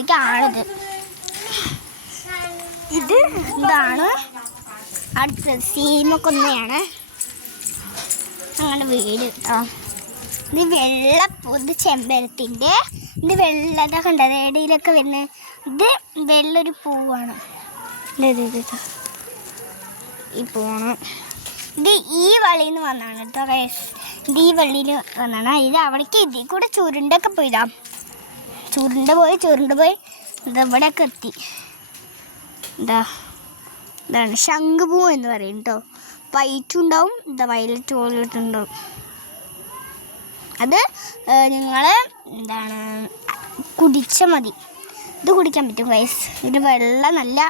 ആണിത്. ഇത് ഇതാണ് അടുത്ത സീമക്കൊന്നയാണ് അങ്ങനെ വീട് കേട്ടോ. ഇത് ഇത് ചെമ്പരത്തിൻ്റെ ഇത് വെള്ളത കണ്ടത് ഇടയിലൊക്കെ വരുന്നത്. ഇത് വെള്ളൊരു പൂവാണ്. ഈ പൂവാണ്. ഇത് ഈ വള്ളിയിൽ നിന്ന് വന്നാണ് കേട്ടോ ഗൈസ്. ഇത് ഈ വള്ളിയിൽ വന്നാണ്. ഇത് അവിടേക്ക് ഇതിൽ കൂടെ ചുരുണ്ടൊക്കെ പോയതാ. ചുരുണ്ട് പോയി ഇതെവിടെയൊക്കെ എത്തി. ഇതാണ് ശംഖുപൂ എന്ന് പറയും കേട്ടോ. വൈറ്റും ഉണ്ടാവും, വയലറ്റ് വോലറ്റ് ഉണ്ടാവും. അത് നിങ്ങൾ കുടിച്ചാൽ മതി. ഇത് കുടിക്കാൻ പറ്റും ഗൈസ്. ഇത് വെള്ളം നല്ല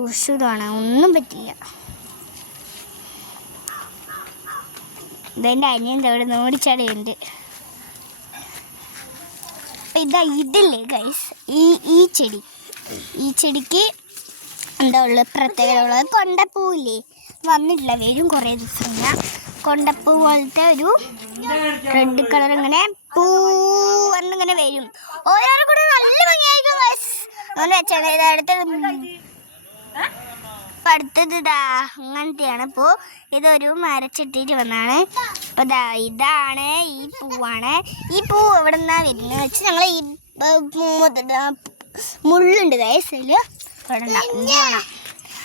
ഔഷധമാണ്, ഒന്നും പറ്റില്ല. ഇതെൻ്റെ അനിയൻ ഇവിടെ നോടിച്ചാടുണ്ട്. ഇതില്ലേ ഗൈസ്, ഈ ചെടിക്ക് എന്താ ഉള്ളത് പ്രത്യേകത ഉള്ളത്, കൊണ്ടപ്പൂവില്ലേ വന്നിട്ടില്ല, വരും കുറേ ദിവസം കഴിഞ്ഞാൽ. കൊണ്ടപ്പൂ പോലത്തെ ഒരു റെഡ് കളർ ഇങ്ങനെ പൂ വന്നിങ്ങനെ വരും. ഓരോ കൂടെ നല്ല ഭംഗിയായിരിക്കും ഗൈസ്. അങ്ങനെ വെച്ചാൽ അടുത്തത് അങ്ങനത്തെയാണ്. ഇപ്പോൾ ഇതൊരു മരച്ചെട്ടിയിട്ട് വന്നാണ്. അപ്പോൾ ഇതാണ് ഈ പൂവാണ്. ഈ പൂ എവിടെ നിന്നാണ് വരുന്നത് വെച്ച് ഞങ്ങൾ ഈ മുള്ളുണ്ട് ഗൈസ്,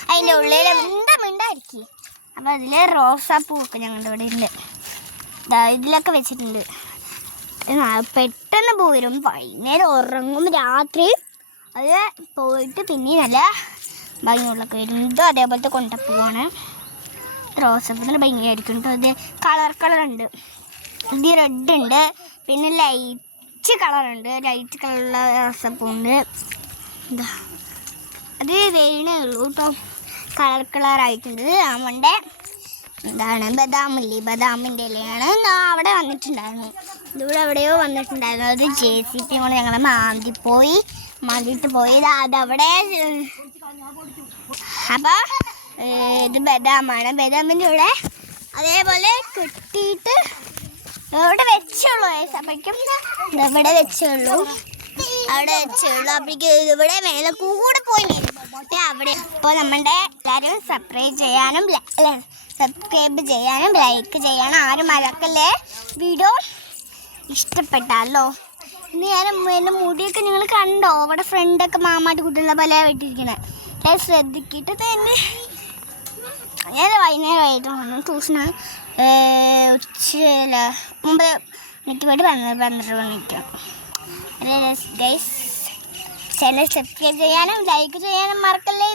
അതിൻ്റെ ഉള്ളിൽ മിണ്ടായിരിക്കും. അപ്പോൾ അതിൽ റോസാപ്പൂവൊക്കെ ഞങ്ങളുടെ ഇവിടെ ഉണ്ട്. ഇതിലൊക്കെ വെച്ചിട്ടുണ്ട്. പെട്ടെന്ന് പൂ വരും. വൈകുന്നേരം ഉറങ്ങും, രാത്രി അത് പോയിട്ട് പിന്നെ നല്ല ഭംഗിയുള്ളൊക്കെ വരും. ഇതും അതേപോലത്തെ കൊണ്ടപ്പൂവാണ്. റോസപ്പൂവിന് ഭംഗിയായിരിക്കും കേട്ടോ. ഇത് കളറുണ്ട്. ഇത് റെഡ് ഉണ്ട്, പിന്നെ ലൈറ്റ് കളറുണ്ട്. ലൈറ്റ് കളറുള്ള റോസപ്പൂവുണ്ട്. അത് വേണേ ഉള്ളൂ കേട്ടോ, കളറായിട്ടുണ്ട്. നമ്മുടെ ബദാമില്ലേ, ബദാമിൻ്റെ ഇലയാണ് അവിടെ വന്നിട്ടുണ്ടായിരുന്നു. ഇതിവിടെ എവിടെയോ വന്നിട്ടുണ്ടായിരുന്നു. അത് JCB കൊണ്ട് ഞങ്ങൾ മാന്തിയിട്ട് പോയി അതവിടെ. അപ്പോൾ ഇത് ബദാമാണ്. ബദാമിൻ്റെ ഇവിടെ അതേപോലെ കെട്ടിയിട്ട് ഇവിടെ വെച്ചുള്ളൂ. അപ്പോഴേക്കും ഇവിടെ വെച്ചുള്ളൂ, അവിടെ വെച്ചുള്ളൂ. അപ്പോഴേക്കും ഇവിടെ മേലെ കൂടെ പോയി അവിടെ. ഇപ്പോൾ നമ്മുടെ എല്ലാവരും സബ്സ്ക്രൈബ് ചെയ്യാനും ലൈക്ക് ചെയ്യാനും ആരും മറക്കല്ലേ. വീഡിയോ ഇഷ്ടപ്പെട്ടാലോ. ഇനി എൻ്റെ മുടിയൊക്കെ നിങ്ങൾ കണ്ടോ? അവിടെ ഫ്രണ്ടൊക്കെ മാമാട്ടി കുട്ടികളെ പോലെ വെട്ടിയിരിക്കണേ. ശ്രദ്ധിക്കിട്ട് തന്നെ ഞാൻ വൈകുന്നേരമായിട്ട് വന്നു. ട്യൂഷനാണ് മുമ്പ് എനിക്ക് വേണ്ടി 12 മണിക്കാണ്. ഗൈസ് ചാനൽ സബ്സ്ക്രൈബ് ചെയ്യാനും ലൈക്ക് ചെയ്യാനും മറക്കല്ലേ.